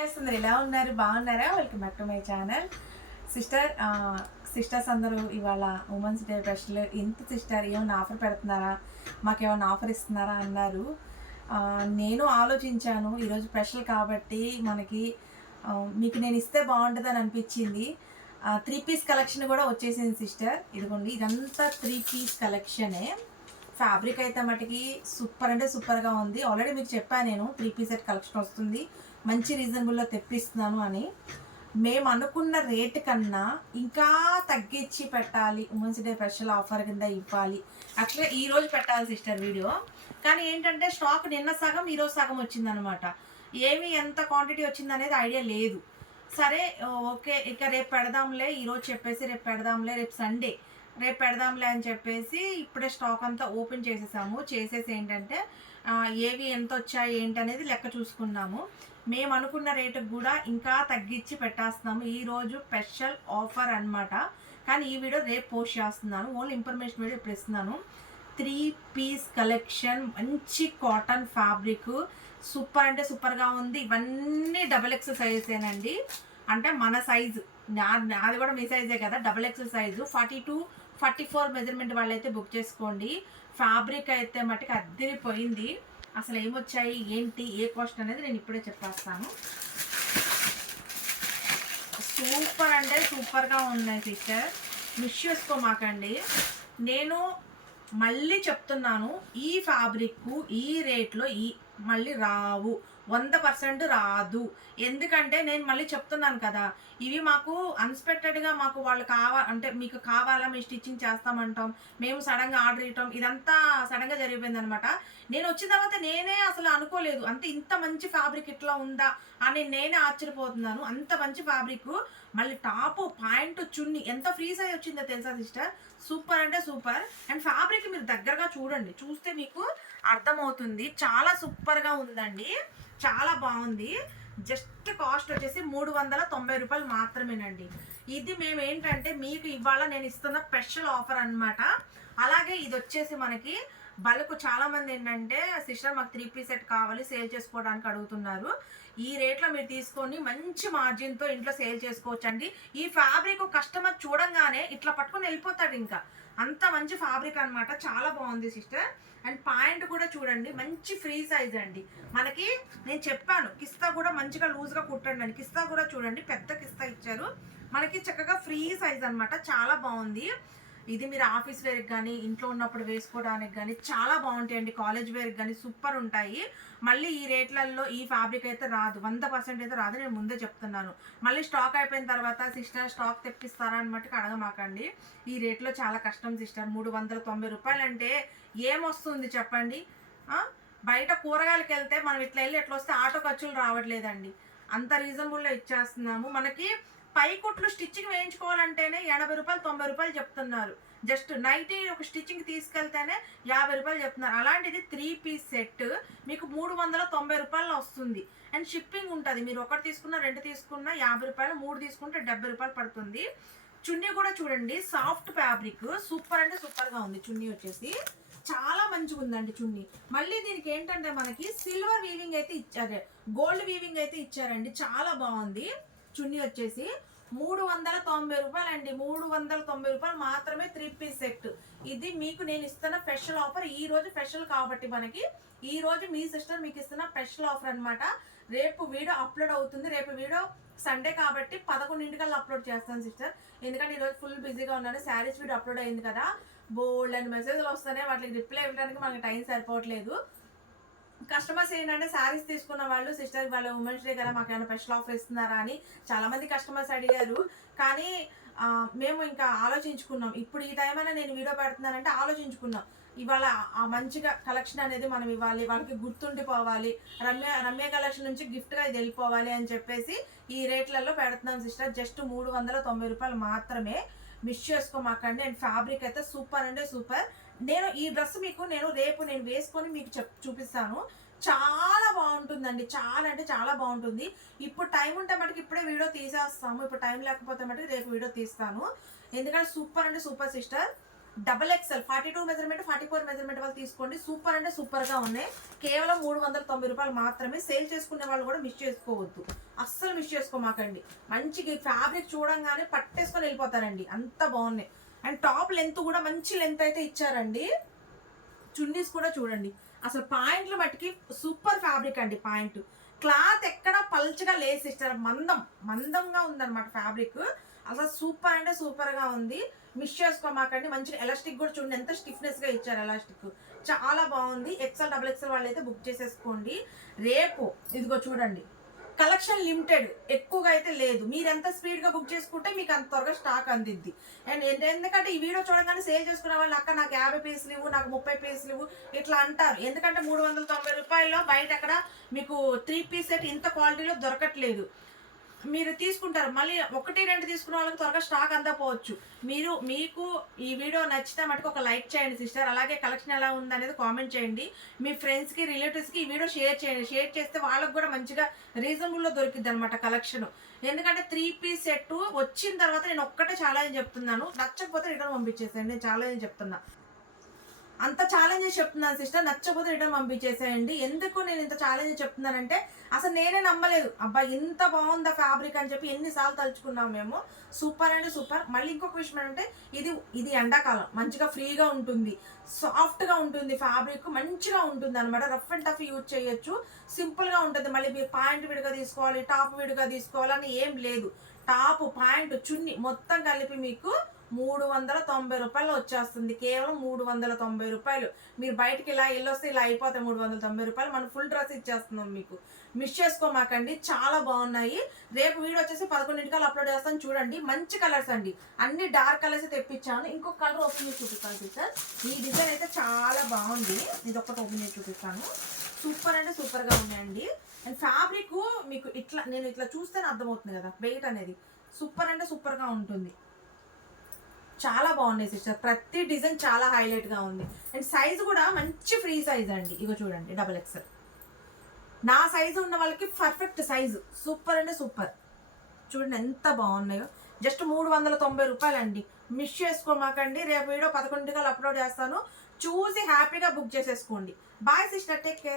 చేస్తున్నారు ఎలా ఉన్నారు బాగున్నారా? Welcome back to my channel. Sister sisters అందరూ ఇవాళ ఉమెన్స్ డే స్పెషల్ ఎంత సిస్టర్ ఏమైనా ఆఫర్ పెడుతున్నారా, మాకు ఏమైనా ఆఫర్ ఇస్తున్నారా అన్నారు. నేను ఆలోచించాను ఈరోజు స్పెషల్ కాబట్టి మనకి మీకు నేను ఇస్తే బాగుంటుందని అనిపించింది. 3 పీస్ కలెక్షన్ కూడా వచ్చేసింది సిస్టర్. ఇదిగోండి, ఇదంతా 3 పీస్ కలెక్షనే. ఫ్యాబ్రిక్ అయితే మటుకి సూపర్ అంటే సూపర్గా ఉంది. ఆల్రెడీ మీకు చెప్పాను నేను 3 పీస్ సెట్ కలెక్షన్ వస్తుంది, మంచి రీజనబుల్లో తెప్పిస్తున్నాను అని. మేము అనుకున్న రేటు కన్నా ఇంకా తగ్గించి పెట్టాలి, ఉమెన్స్ డే స్పెషల్ ఆఫర్ కింద ఇవ్వాలి. యాక్చువల్గా ఈరోజు పెట్టాలి సిస్టర్ వీడియో, కానీ ఏంటంటే స్టాక్ నిన్న సగం ఈరోజు సగం వచ్చిందనమాట. ఏమి ఎంత క్వాంటిటీ వచ్చింది అనేది ఐడియా లేదు. సరే ఓకే, ఇక రేపు పెడదాంలే, ఈరోజు చెప్పేసి రేపు పెడదాంలే, రేపు సండే రేపు పెడదాంలే అని చెప్పేసి ఇప్పుడే స్టాక్ అంతా ఓపెన్ చేసేసాము. చేసేసి ఏంటంటే ఏవి ఎంత వచ్చాయి ఏంటనేది లెక్క చూసుకున్నాము. మేము అనుకున్న రేటుకు కూడా ఇంకా తగ్గించి పెట్టేస్తున్నాము. ఈరోజు స్పెషల్ ఆఫర్ అనమాట. కానీ ఈ వీడియో రేపు పోస్ట్ చేస్తున్నాను, ఓన్లీ ఇన్ఫర్మేషన్ వీడియో ఇప్పుడు ఇస్తున్నాను. 3 పీస్ కలెక్షన్, మంచి కాటన్ ఫ్యాబ్రిక్, సూపర్ అంటే సూపర్గా ఉంది. ఇవన్నీ XXL సైజేనండి, అంటే మన సైజు, నాది కూడా మీ సైజే కదా, XXL సైజు. 42-44 మెజర్మెంట్ వాళ్ళైతే బుక్ చేసుకోండి. ఫ్యాబ్రిక్ అయితే మటుకు అద్దరిపోయింది. అసలు ఏమొచ్చాయి ఏంటి ఏ కాస్ట్ అనేది నేను ఇప్పుడే చెప్పేస్తాను. సూపర్ అంటే సూపర్గా ఉన్నాయి సిస్టర్, మిస్ చేసుకోమాకండి. నేను మళ్ళీ చెప్తున్నాను, ఈ ఫ్యాబ్రిక్ ఈ రేట్లో మళ్ళీ రావు, 100% రాదు. ఎందుకంటే నేను మళ్ళీ చెప్తున్నాను కదా, ఇవి మాకు అన్ఎక్స్పెక్టెడ్గా మాకు వాళ్ళు అంటే మీకు కావాలా మేము స్టిచ్చింగ్ చేస్తామంటాం, మేము సడన్గా ఆర్డర్ ఇవ్వటం, ఇదంతా సడన్గా జరిగిపోయింది అనమాట. నేను వచ్చిన తర్వాత నేనే అసలు అనుకోలేదు, అంతే ఇంత మంచి ఫ్యాబ్రిక్ ఇట్లా ఉందా అని నేనే ఆశ్చర్యపోతున్నాను. అంత మంచి ఫ్యాబ్రిక్, మళ్ళీ టాపు పాయింట్ చున్నీ ఎంత ఫ్రీ సైజ్ వచ్చిందో తెలుసా సిస్టర్. సూపర్ అంటే సూపర్. అండ్ ఫ్యాబ్రిక్ మీరు దగ్గరగా చూడండి, చూస్తే మీకు అర్థమవుతుంది. చాలా సూపర్గా ఉందండి, చాలా బాగుంది. జస్ట్ కాస్ట్ వచ్చేసి 390 రూపాయలు మాత్రమేనండి. ఇది మేము ఏంటంటే మీకు ఇవాళ నేను ఇస్తున్న స్పెషల్ ఆఫర్ అనమాట. అలాగే ఇది వచ్చేసి మనకి బల్క్. చాలామంది ఏంటంటే సిస్టర్ మాకు 3 పీస్ సెట్ కావాలి సేల్ చేసుకోవడానికి అడుగుతున్నారు. ఈ రేట్లో మీరు తీసుకొని మంచి మార్జిన్తో ఇంట్లో సేల్ చేసుకోవచ్చండి. ఈ ఫ్యాబ్రిక్ కస్టమర్ చూడంగానే ఇట్లా పట్టుకొని వెళ్ళిపోతాడు, ఇంకా అంత మంచి ఫ్యాబ్రిక్ అనమాట. చాలా బాగుంది సిస్టర్. అండ్ పాయింట్ కూడా చూడండి, మంచి ఫ్రీ సైజ్ అండి. మనకి నేను చెప్పాను కిస్తా కూడా మంచిగా లూజ్గా కుట్టండి అని. కిస్తా కూడా చూడండి, పెద్ద కిస్తా ఇచ్చారు మనకి, చక్కగా ఫ్రీ సైజ్ అనమాట. చాలా బాగుంది. ఇది మీరు ఆఫీస్ వేర్కి కానీ ఇంట్లో ఉన్నప్పుడు వేసుకోవడానికి కానీ చాలా బాగుంటాయండి. కాలేజ్ వేర్కి కానీ సూపర్ ఉంటాయి. మళ్ళీ ఈ రేట్లలో ఈ ఫ్యాబ్రిక్ అయితే రాదు, 100% అయితే రాదు, నేను ముందే చెప్తున్నాను. మళ్ళీ స్టాక్ అయిపోయిన తర్వాత సిస్టర్ స్టాక్ తెప్పిస్తారా అని మట్టుకు అడగమాకండి. ఈ రేట్లో చాలా కష్టం సిస్టర్. 390 రూపాయలు అంటే ఏమొస్తుంది చెప్పండి. బయట కూరగాయలకి వెళ్తే మనం ఇట్లా వెళ్ళి ఎట్లా వస్తే ఆటో ఖర్చులు రావట్లేదండి, అంత రీజనబుల్లో ఇచ్చేస్తున్నాము. మనకి పై కుట్లు స్టిచ్చింగ్ వేయించుకోవాలంటేనే 80 రూపాయలు 90 రూపాయలు చెప్తున్నారు. జస్ట్ నైటీ ఒక స్టిచ్చింగ్ తీసుకెళ్తేనే 50 రూపాయలు చెప్తున్నారు. అలాంటిది 3 పీస్ సెట్ మీకు 390 రూపాయలు వస్తుంది. అండ్ షిప్పింగ్ ఉంటుంది, మీరు ఒకటి తీసుకున్నా 2 తీసుకున్నా 50 రూపాయలు, 3 తీసుకుంటే 70 రూపాయలు పడుతుంది. చున్నీ కూడా చూడండి, సాఫ్ట్ ఫ్యాబ్రిక్, సూపర్ అంటే సూపర్గా ఉంది. చున్నీ వచ్చేసి చాలా మంచిగా ఉందండి చున్నీ. మళ్ళీ దీనికి ఏంటంటే మనకి సిల్వర్ వీవింగ్ అయితే ఇచ్చారు, గోల్డ్ వీవింగ్ అయితే ఇచ్చారండి. చాలా బాగుంది. చున్నీ వచ్చేసి 390 రూపాయలు అండి, 390 రూపాయలు మాత్రమే 3 పీస్ సెట్. ఇది మీకు నేను ఇస్తున్న స్పెషల్ ఆఫర్. ఈ రోజు స్పెషల్ కాబట్టి మనకి ఈ రోజు మీ సిస్టర్ మీకు ఇస్తున్న స్పెషల్ ఆఫర్ అనమాట. రేపు వీడియో అప్లోడ్ అవుతుంది. రేపు వీడియో సండే కాబట్టి 11 అప్లోడ్ చేస్తాను సిస్టర్, ఎందుకంటే ఈరోజు ఫుల్ బిజీగా ఉన్నాను. శారీస్ వీడియో అప్లోడ్ అయింది కదా, బోల్డ్ అని మెసేజ్లు వస్తాయి, వాటికి రిప్లై ఇవ్వడానికి మనకి టైం సరిపోవట్లేదు. కస్టమర్స్ ఏంటంటే శారీస్ తీసుకున్న వాళ్ళు సిస్టర్ వాళ్ళ ఉమెన్స్ డే కదా మాకు ఏమైనా స్పెషల్ ఆఫర్ ఇస్తున్నారా అని చాలామంది కస్టమర్స్ అడిగారు. కానీ మేము ఇంకా ఆలోచించుకున్నాం, ఇప్పుడు ఈ టైం అయినా నేను వీడియో పెడుతున్నానంటే ఆలోచించుకున్నాం, ఇవాళ ఆ మంచిగా కలెక్షన్ అనేది మనం ఇవ్వాలి, వాళ్ళకి గుర్తుండిపోవాలి, రమ్య కలెక్షన్ నుంచి గిఫ్ట్గా ఇది వెళ్ళిపోవాలి అని చెప్పేసి ఈ రేట్లలో పెడుతున్నాం సిస్టర్. జస్ట్ 390 రూపాయలు మాత్రమే, మిస్ చేసుకోమాకండి. అండ్ ఫ్యాబ్రిక్ అయితే సూపర్ అంటే సూపర్. నేను ఈ డ్రెస్ మీకు రేపు నేను వేసుకొని మీకు చూపిస్తాను. చాలా బాగుంటుందండి, చాలా అంటే చాలా బాగుంటుంది. ఇప్పుడు టైం ఉంటే మటుకు ఇప్పుడే వీడియో తీసేస్తాము, ఇప్పుడు టైం లేకపోతే మటుకు రేపు వీడియో తీస్తాను, ఎందుకంటే సూపర్ అంటే super sister. Double XL 42 measurement 44 measurement వాళ్ళు తీసుకోండి. సూపర్ అంటే సూపర్గా ఉన్నాయి. కేవలం 390 రూపాయలు మాత్రమే. సేల్ చేసుకునే వాళ్ళు కూడా మిస్ చేసుకోవద్దు, అస్సలు మిస్ చేసుకోమాకండి. మంచిగా ఫ్యాబ్రిక్ చూడంగానే పట్టేసుకొని వెళ్ళిపోతారండి, అంత బాగున్నాయి. అండ్ టాప్ లెంత్ కూడా మంచి లెంత్ అయితే ఇచ్చారండి. చున్నీస్ కూడా చూడండి, అసలు పాయింట్లు మట్టికి సూపర్ ఫ్యాబ్రిక్ అండి. పాయింట్ క్లాత్ ఎక్కడ పల్చగా లేసి ఇస్తారు, మందంగా ఉందన్నమాట ఫ్యాబ్రిక్. అసలు సూపర్ అంటే సూపర్గా ఉంది, మిస్ చేసుకోమాకండి. మంచిగా ఎలాస్టిక్ కూడా చూడండి, ఎంత స్టిఫ్నెస్గా ఇచ్చారు ఎలాస్టిక్, చాలా బాగుంది. ఎక్సెల్ డబుల్ ఎక్సెల్ వాళ్ళు అయితే బుక్ చేసేసుకోండి. రేపు ఇదిగో చూడండి, కలెక్షన్ లిమిటెడ్, ఎక్కువగా అయితే లేదు. మీరు ఎంత స్పీడ్గా బుక్ చేసుకుంటే మీకు అంత త్వరగా స్టాక్ అందిద్ది. అండ్ ఎందుకంటే ఈ వీడియో చూడగానే సేల్ చేసుకునే వాళ్ళు అక్క నాకు 50 పీసులు ఇవ్వు, నాకు 30 పీసులు ఇవ్వు ఇట్లా అంటారు. ఎందుకంటే 390 రూపాయల్లో బయట అక్కడ మీకు 3 పీస్ సెట్ ఇంత క్వాలిటీలో దొరకట్లేదు. మీరు తీసుకుంటారు, మళ్ళీ 1 2 తీసుకున్న వాళ్ళకి త్వరగా స్టాక్ అందకపోవచ్చు. మీకు ఈ వీడియో నచ్చితే మటుకు ఒక లైక్ చేయండి సిస్టర్. అలాగే కలెక్షన్ ఎలా ఉంది అనేది కామెంట్ చేయండి. మీ ఫ్రెండ్స్కి రిలేటివ్స్కి ఈ వీడియో షేర్ చేయండి. షేర్ చేస్తే వాళ్ళకి కూడా మంచిగా రీజనబుల్లో దొరికిద్ది అనమాట కలెక్షన్. ఎందుకంటే 3 పీస్ సెట్ వచ్చిన తర్వాత నేను ఒక్కటే ఛాలెంజ్ చెప్తున్నాను, నచ్చకపోతే రిటర్న్ పంపించేసేయండి. నేను ఛాలెంజ్ చెప్తున్నా, అంత ఛాలెంజ్ చెప్తున్నాను సిస్టర్. నచ్చకపోతే రిటర్న్ పంపించేసేయండి. ఎందుకు నేను ఇంత ఛాలెంజ్ చెప్తున్నానంటే అసలు నేనే నమ్మలేదు, అబ్బా ఇంత బాగుందా ఫ్యాబ్రిక్ అని చెప్పి ఎన్నిసార్లు తలుచుకున్నాం మేము. సూపర్ అంటే సూపర్. మళ్ళీ ఇంకొక విషయం ఏంటంటే ఇది ఎండాకాలం, మంచిగా ఫ్రీగా ఉంటుంది, సాఫ్ట్గా ఉంటుంది ఫ్యాబ్రిక్, మంచిగా ఉంటుంది అనమాట. రఫ్ అండ్ టఫ్ యూజ్ చేయొచ్చు, సింపుల్గా ఉంటుంది. మళ్ళీ మీరు పాయింట్ విడిగా తీసుకోవాలి, టాప్ విడిగా తీసుకోవాలని ఏం లేదు. టాప్ పాయింట్ చున్నీ మొత్తం కలిపి మీకు 390 రూపాయలు వచ్చేస్తుంది. కేవలం 390 రూపాయలు. మీరు బయటికి ఇలా వెళ్ళొస్తే ఇలా అయిపోతాయి 390 రూపాయలు. మనం ఫుల్ డ్రెస్ ఇచ్చేస్తున్నాం మీకు, మిస్ చేసుకోమాకండి. చాలా బాగున్నాయి. రేపు వీడియో వచ్చేసి 11 అప్లోడ్ చేస్తాను, చూడండి. మంచి కలర్స్ అండి, అన్ని డార్క్ కలర్స్ తెప్పించాను. ఇంకొక కలర్ ఓపెన్ చేసి చూపిస్తాను సార్. ఈ డిజైన్ అయితే చాలా బాగుంది, ఇది ఒక్కటి ఓపెన్ చేసి చూపిస్తాను. సూపర్ అంటే సూపర్గా ఉన్నాయండి. అండ్ ఫ్యాబ్రిక్ మీకు ఇట్లా నేను ఇట్లా చూస్తేనే అర్థమవుతుంది కదా వెయిట్ అనేది. సూపర్ అంటే సూపర్గా ఉంటుంది, చాలా బాగున్నాయి సిస్టర్. ప్రతి డిజైన్ చాలా హైలైట్గా ఉంది. అండ్ సైజు కూడా మంచి ఫ్రీ సైజ్ అండి. ఇగో చూడండి, డబల్ ఎక్స్ఎల్ నా సైజు ఉన్న వాళ్ళకి పర్ఫెక్ట్ సైజు. సూపర్ అంటే సూపర్, చూడండి ఎంత బాగున్నాయో. జస్ట్ 390 రూపాయలు అండి, మిస్ చేసుకోమాకండి. రేపు వీడియో 11 అప్లోడ్ చేస్తాను, చూసి హ్యాపీగా బుక్ చేసేసుకోండి. Bye sister, take care.